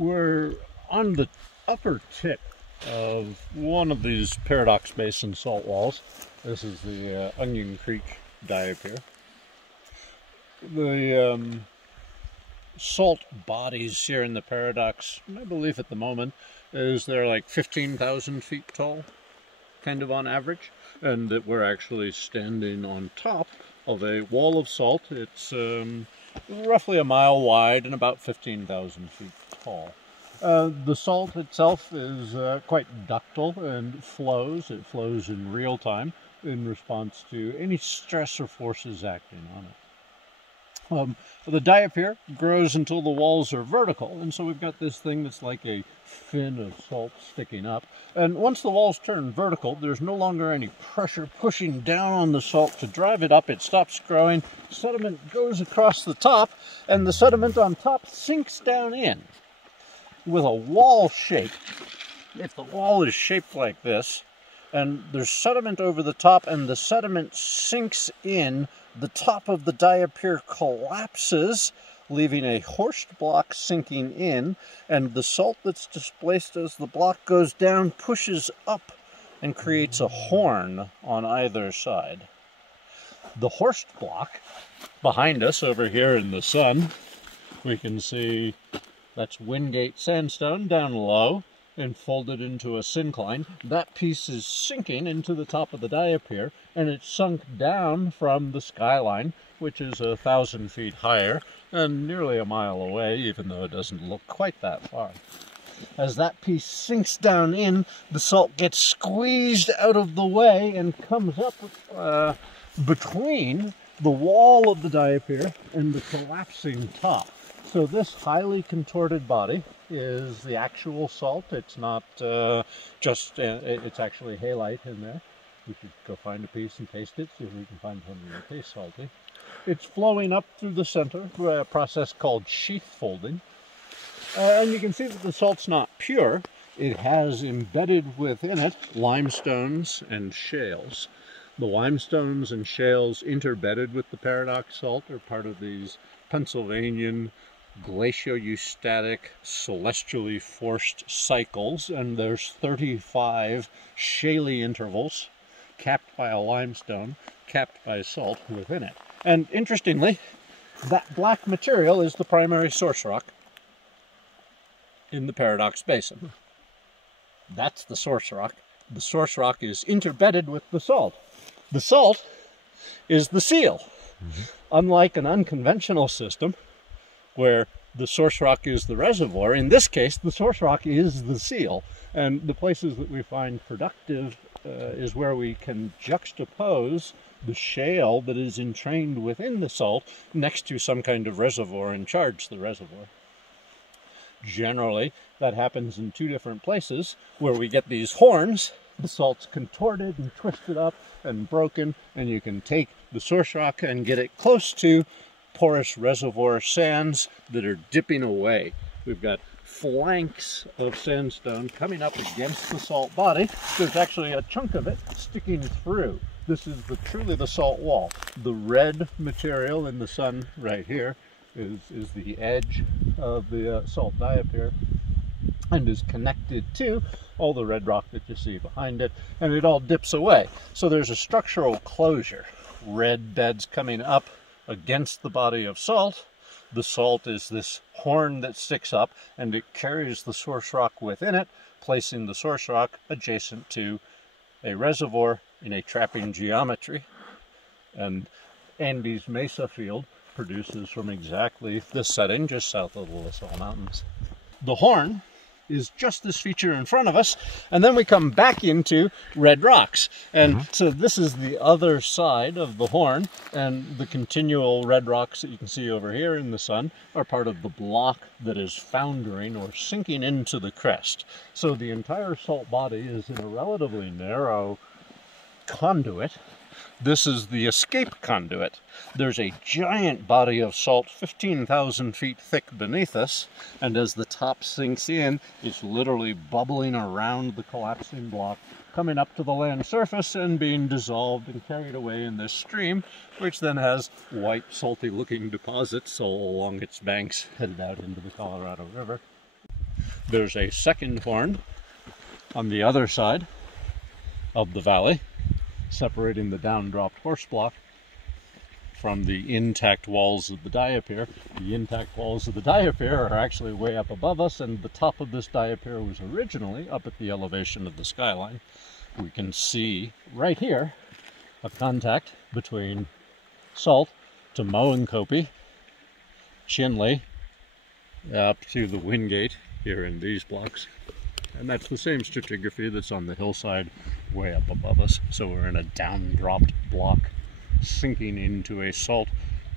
We're on the upper tip of one of these Paradox Basin salt walls. This is the Onion Creek Diaper. The salt bodies here in the Paradox, I believe at the moment, is they're like 15,000 feet tall, kind of on average, and that we're actually standing on top of a wall of salt. It's roughly a mile wide and about 15,000 feet tall. The salt itself is quite ductile and flows. It flows in real time in response to any stress or forces acting on it. The diaper grows until the walls are vertical, and so we've got this thing that's like a fin of salt sticking up. And once the walls turn vertical, there's no longer any pressure pushing down on the salt to drive it up. It stops growing, sediment goes across the top, and the sediment on top sinks down in with a wall shape. If the wall is shaped like this, and there's sediment over the top, and the sediment sinks in, the top of the diaper collapses, leaving a horst block sinking in, and the salt that's displaced as the block goes down pushes up and creates a horn on either side. The horst block behind us over here in the sun, we can see that's Wingate sandstone down low and folded into a syncline. That piece is sinking into the top of the diaper, and it's sunk down from the skyline, which is 1,000 feet higher and nearly a mile away, even though it doesn't look quite that far. As that piece sinks down in, the salt gets squeezed out of the way and comes up between the wall of the diaper and the collapsing top. So this highly contorted body is the actual salt. It's not it's actually halite in there. We should go find a piece and taste it, see if we can find something that tastes salty. It's flowing up through the center through a process called sheath folding. And you can see that the salt's not pure. It has embedded within it limestones and shales. The limestones and shales interbedded with the Paradox salt are part of these Pennsylvanian glaciostatic celestially forced cycles, and there's 35 shaly intervals capped by a limestone, capped by salt within it. And interestingly, that black material is the primary source rock in the Paradox Basin. That's the source rock. The source rock is interbedded with the salt. The salt is the seal. Unlike an unconventional system where the source rock is the reservoir, in this case the source rock is the seal. And the places that we find productive is where we can juxtapose the shale that is entrained within the salt next to some kind of reservoir and charge the reservoir. Generally, that happens in two different places where we get these horns. The salt's contorted and twisted up and broken, and you can take the source rock and get it close to porous reservoir sands that are dipping away. We've got flanks of sandstone coming up against the salt body. There's actually a chunk of it sticking through. This is truly the salt wall. The red material in the sun right here is the edge of the salt diaper and is connected to all the red rock that you see behind it, and it all dips away. So there's a structural closure. Red beds coming up against the body of salt. The salt is this horn that sticks up, and it carries the source rock within it, placing the source rock adjacent to a reservoir in a trapping geometry. And Andes Mesa Field produces from exactly this setting just south of the La Salle Mountains. The horn is just this feature in front of us, and then we come back into red rocks. And so this is the other side of the horn, and the continual red rocks that you can see over here in the sun are part of the block that is foundering or sinking into the crest. So the entire salt body is in a relatively narrow conduit. This is the escape conduit. There's a giant body of salt 15,000 feet thick beneath us, and as the top sinks in, it's literally bubbling around the collapsing block, coming up to the land surface and being dissolved and carried away in this stream, which then has white, salty-looking deposits all along its banks headed out into the Colorado River. There's a second horn on the other side of the valley, separating the down-dropped horse block from the intact walls of the Diaper. The intact walls of the Diaper are actually way up above us, and the top of this Diaper was originally up at the elevation of the skyline. We can see right here a contact between Salt to Moenkopi, Chinley, up to the Wingate here in these blocks. And that's the same stratigraphy that's on the hillside way up above us. So we're in a down-dropped block sinking into a salt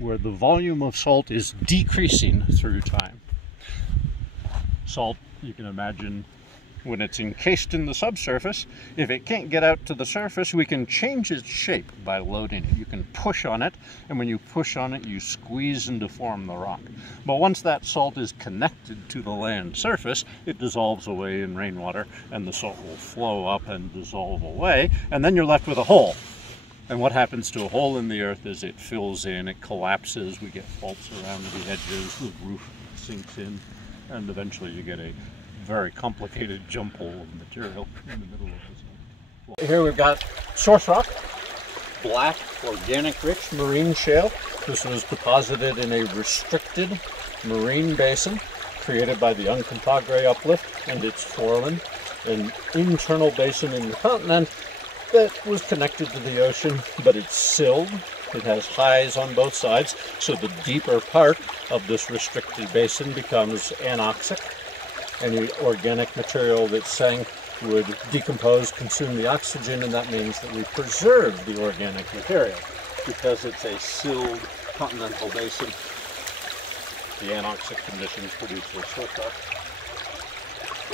where the volume of salt is decreasing through time. Salt, you can imagine, when it's encased in the subsurface, if it can't get out to the surface, we can change its shape by loading it. You can push on it, and when you push on it, you squeeze and deform the rock. But once that salt is connected to the land surface, it dissolves away in rainwater, and the salt will flow up and dissolve away, and then you're left with a hole. And what happens to a hole in the earth is it fills in, it collapses, we get faults around the edges, the roof sinks in, and eventually you get a very complicated jump hole of material in the middle of this. Here we've got source rock, black, organic rich marine shale. This was deposited in a restricted marine basin created by the Uncompahgre uplift and its foreland, an internal basin in the continent that was connected to the ocean, but it's silled. It has highs on both sides, so the deeper part of this restricted basin becomes anoxic. Any organic material that sank would decompose, consume the oxygen, and that means that we preserve the organic material. Because it's a silled continental basin, the anoxic conditions produce this source rock.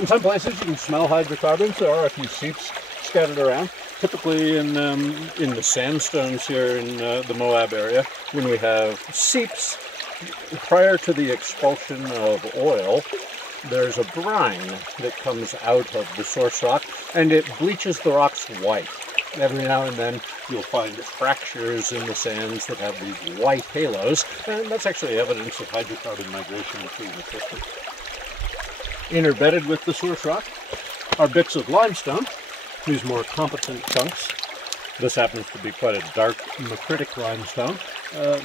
In some places you can smell hydrocarbons. There are a few seeps scattered around. Typically in the sandstones here in the Moab area, when we have seeps, prior to the expulsion of oil, there's a brine that comes out of the source rock, and it bleaches the rocks white. Every now and then you'll find fractures in the sands that have these white halos, and that's actually evidence of hydrocarbon migration through the system. Interbedded with the source rock are bits of limestone, these more competent chunks. This happens to be quite a dark macritic limestone,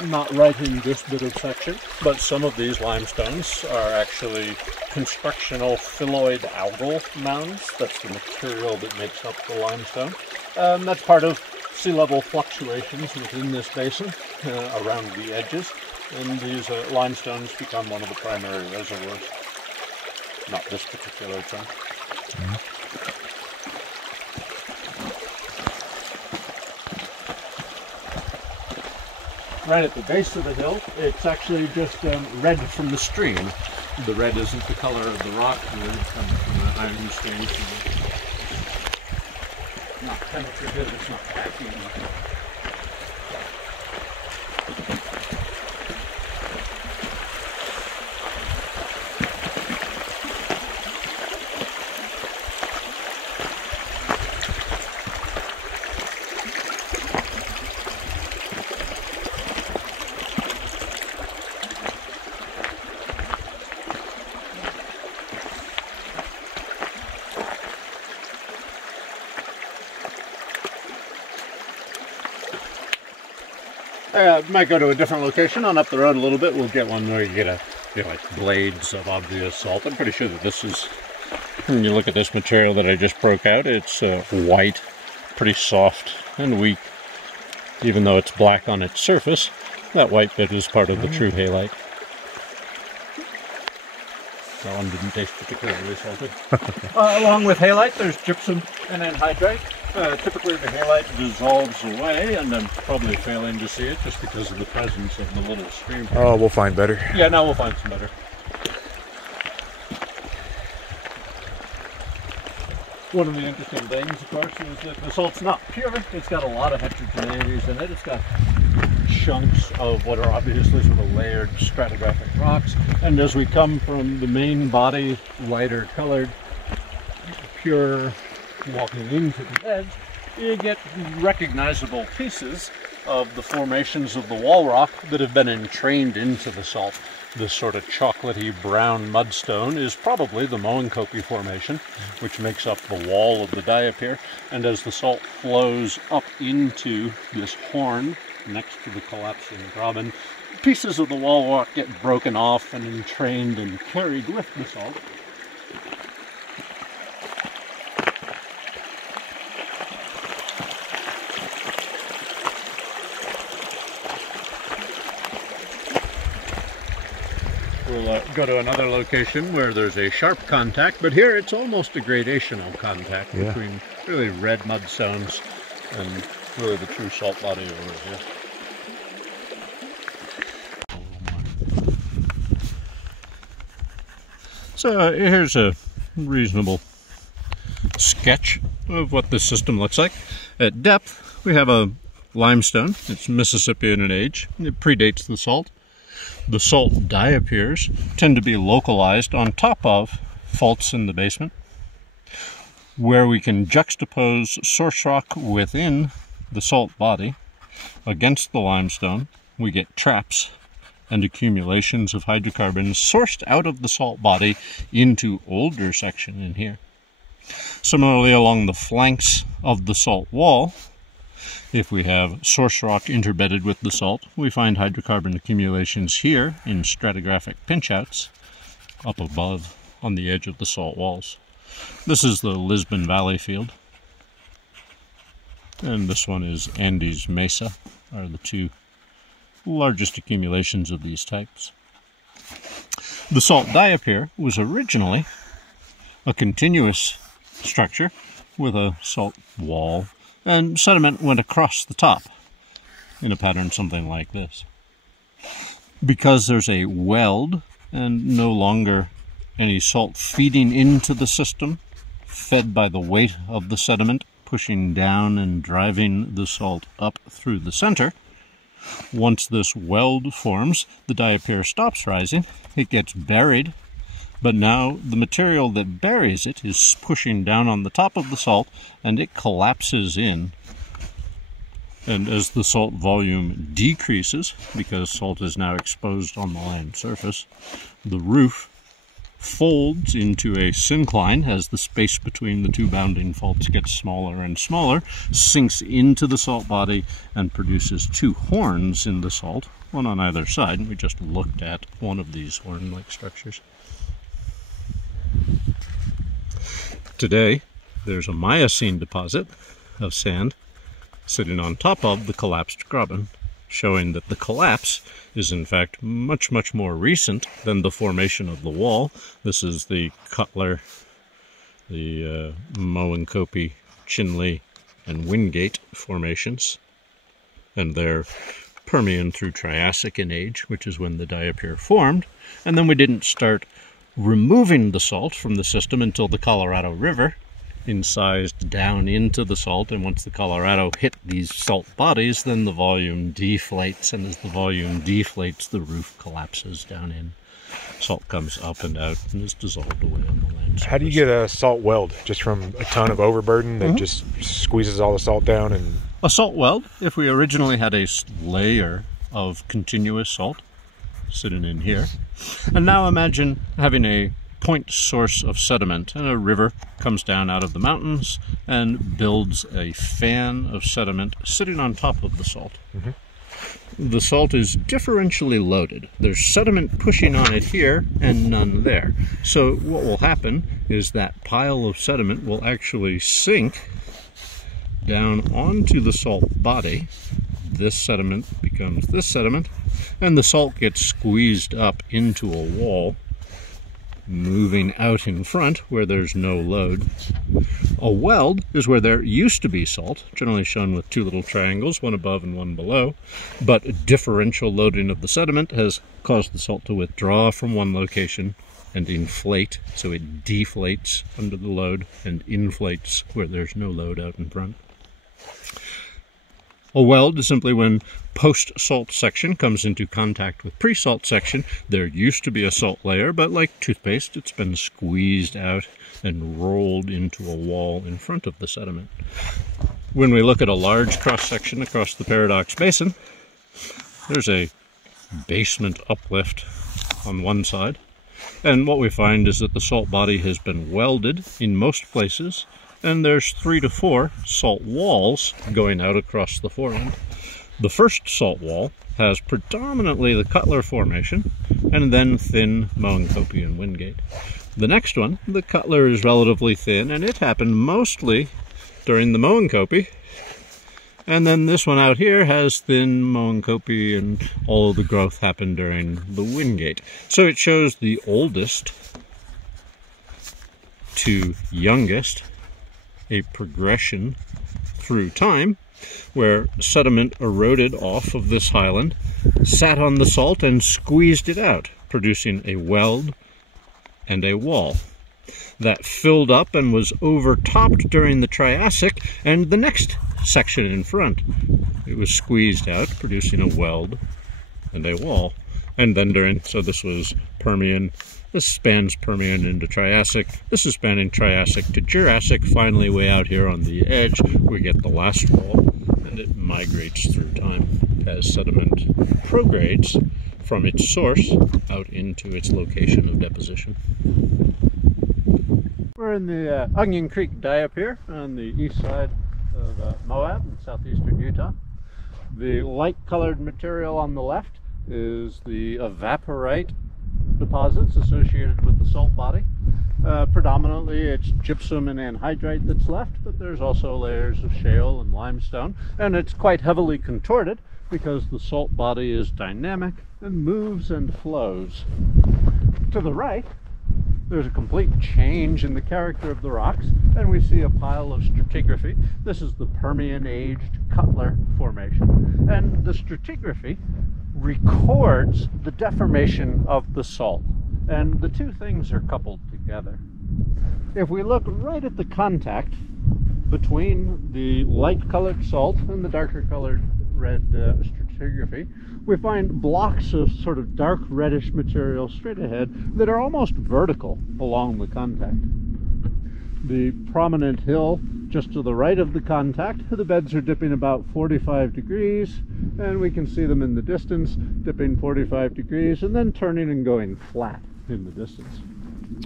not right in this bit of section, but some of these limestones are actually constructional phyloid algal mounds. That's the material that makes up the limestone. That's part of sea level fluctuations within this basin around the edges, and these limestones become one of the primary reservoirs. Not this particular chunk. Right at the base of the hill, it's actually just red from the stream. The red isn't the color of the rock, the red comes from the iron stain. Not temperature good, it's not vacuum. Might go to a different location on up the road a little bit. We'll get one where you get like blades of obvious salt. I'm pretty sure that this is, when you look at this material that I just broke out, it's white, pretty soft and weak. Even though it's black on its surface, that white bit is part of the true halite. That one didn't taste particularly salty. Along with halite, there's gypsum and anhydrite. Typically the halite dissolves away, and I'm probably failing to see it just because of the presence of the little stream. Oh, we'll find better. Yeah, now we'll find some better. One of the interesting things, of course, is that the salt's not pure. It's got a lot of heterogeneities in it. It's got chunks of what are obviously sort of layered stratigraphic rocks. And as we come from the main body, lighter colored, pure, walking into the edge, you get recognizable pieces of the formations of the wall rock that have been entrained into the salt. This sort of chocolatey brown mudstone is probably the Moenkopi Formation, which makes up the wall of the Diaper. And as the salt flows up into this horn next to the collapsing graben, pieces of the wall rock get broken off and entrained and carried with the salt. We'll go to another location where there's a sharp contact, but here it's almost a gradational contact between really red mudstones and really the true salt body over here. So here's a reasonable sketch of what this system looks like. At depth, we have a limestone. It's Mississippian in age. It predates the salt. The salt diapers tend to be localized on top of faults in the basement, where we can juxtapose source rock within the salt body against the limestone. We get traps and accumulations of hydrocarbons sourced out of the salt body into older section in here. Similarly, along the flanks of the salt wall, if we have source rock interbedded with the salt, we find hydrocarbon accumulations here in stratigraphic pinchouts up above on the edge of the salt walls. This is the Lisbon Valley field, and this one is Andes Mesa, are the two largest accumulations of these types. The salt diaper was originally a continuous structure with a salt wall, and sediment went across the top in a pattern something like this. Because there's a weld and no longer any salt feeding into the system, fed by the weight of the sediment pushing down and driving the salt up through the center, once this weld forms, the diaper stops rising, it gets buried, but now the material that buries it is pushing down on the top of the salt, and it collapses in. And as the salt volume decreases, because salt is now exposed on the land surface, the roof folds into a syncline as the space between the two bounding faults gets smaller and smaller, sinks into the salt body, and produces two horns in the salt, one on either side. And we just looked at one of these horn-like structures. Today, there's a Miocene deposit of sand sitting on top of the collapsed graben, showing that the collapse is in fact much, much more recent than the formation of the wall. This is the Cutler, the Moenkopi, Chinle, and Wingate formations, and they're Permian through Triassic in age, which is when the diaper formed, and then we didn't start removing the salt from the system until the Colorado River incised down into the salt, and once the Colorado hit these salt bodies, then the volume deflates, and as the volume deflates, the roof collapses down in. Salt comes up and out and is dissolved away on the land surface. How do you get a salt weld? Just from a ton of overburden that just squeezes all the salt down? And a salt weld, if we originally had a layer of continuous salt sitting in here, and now imagine having a point source of sediment, and a river comes down out of the mountains and builds a fan of sediment sitting on top of the salt. The salt is differentially loaded. There's sediment pushing on it here and none there. So what will happen is that pile of sediment will actually sink down onto the salt body. This sediment becomes this sediment, and the salt gets squeezed up into a wall, moving out in front where there's no load. A weld is where there used to be salt, generally shown with two little triangles, one above and one below, but differential loading of the sediment has caused the salt to withdraw from one location and inflate, so it deflates under the load and inflates where there's no load out in front. A weld is simply when post-salt section comes into contact with pre-salt section. There used to be a salt layer, but like toothpaste, it's been squeezed out and rolled into a wall in front of the sediment. When we look at a large cross-section across the Paradox Basin, there's a basement uplift on one side, and what we find is that the salt body has been welded in most places, and there's 3 to 4 salt walls going out across the foreland. The first salt wall has predominantly the Cutler Formation, and then thin Moenkopi and Wingate. The next one, the Cutler, is relatively thin, and it happened mostly during the Moenkopi. And then this one out here has thin Moenkopi, and all of the growth happened during the Wingate. So it shows the oldest to youngest, a progression through time, where sediment eroded off of this highland, sat on the salt and squeezed it out, producing a weld and a wall. That filled up and was overtopped during the Triassic, and the next section in front, it was squeezed out, producing a weld and a wall. And then so this was Permian, this spans Permian into Triassic, this is spanning Triassic to Jurassic. Finally, way out here on the edge, we get the last wall, and it migrates through time as sediment progrades from its source out into its location of deposition. We're in the Onion Creek Diaper on the east side of Moab in southeastern Utah. The light-colored material on the left is the evaporite deposits associated with the salt body. Predominantly it's gypsum and anhydrite that's left, but there's also layers of shale and limestone, and it's quite heavily contorted because the salt body is dynamic and moves and flows. To the right, there's a complete change in the character of the rocks, and we see a pile of stratigraphy. This is the Permian-aged Cutler Formation, and the stratigraphy records the deformation of the salt, and the two things are coupled together. If we look right at the contact between the light-colored salt and the darker-colored red stratigraphy, we find blocks of sort of dark reddish material straight ahead that are almost vertical along the contact. The prominent hill just to the right of the contact, the beds are dipping about 45 degrees, and we can see them in the distance dipping 45 degrees and then turning and going flat in the distance.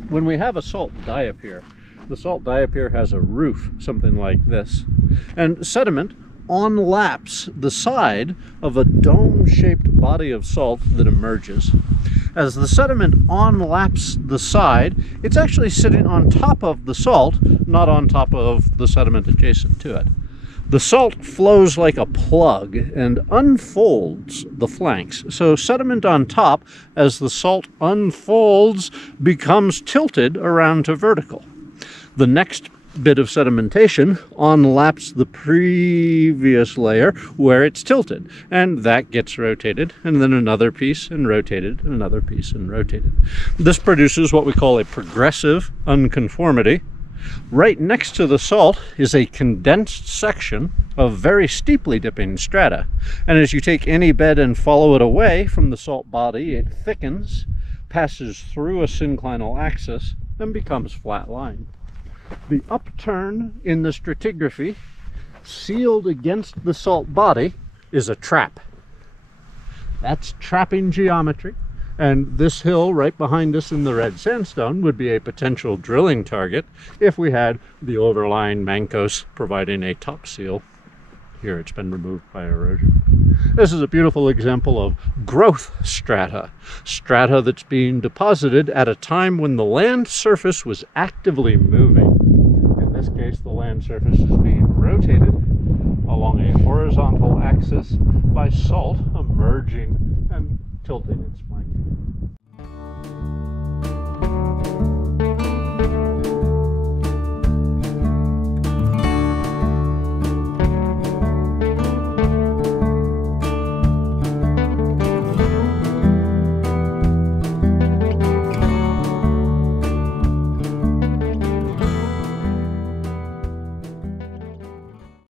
When we have a salt diaper, the salt diaper has a roof, something like this, and sediment onlaps the side of a dome-shaped body of salt that emerges. As the sediment onlaps the side, it's actually sitting on top of the salt, not on top of the sediment adjacent to it. The salt flows like a plug and unfolds the flanks. So sediment on top, as the salt unfolds, becomes tilted around to vertical. The next bit of sedimentation onlaps the previous layer where it's tilted, and that gets rotated, and then another piece and rotated, and another piece and rotated. This produces what we call a progressive unconformity. Right next to the salt is a condensed section of very steeply dipping strata, and as you take any bed and follow it away from the salt body, it thickens, passes through a synclinal axis, and becomes flat-lying. The upturn in the stratigraphy, sealed against the salt body, is a trap. That's trapping geometry, and this hill right behind us in the red sandstone would be a potential drilling target if we had the overlying mancos providing a top seal. Here it's been removed by erosion. This is a beautiful example of growth strata. Strata that's being deposited at a time when the land surface was actively moving. In this case, the land surface is being rotated along a horizontal axis by salt emerging and tilting its flank.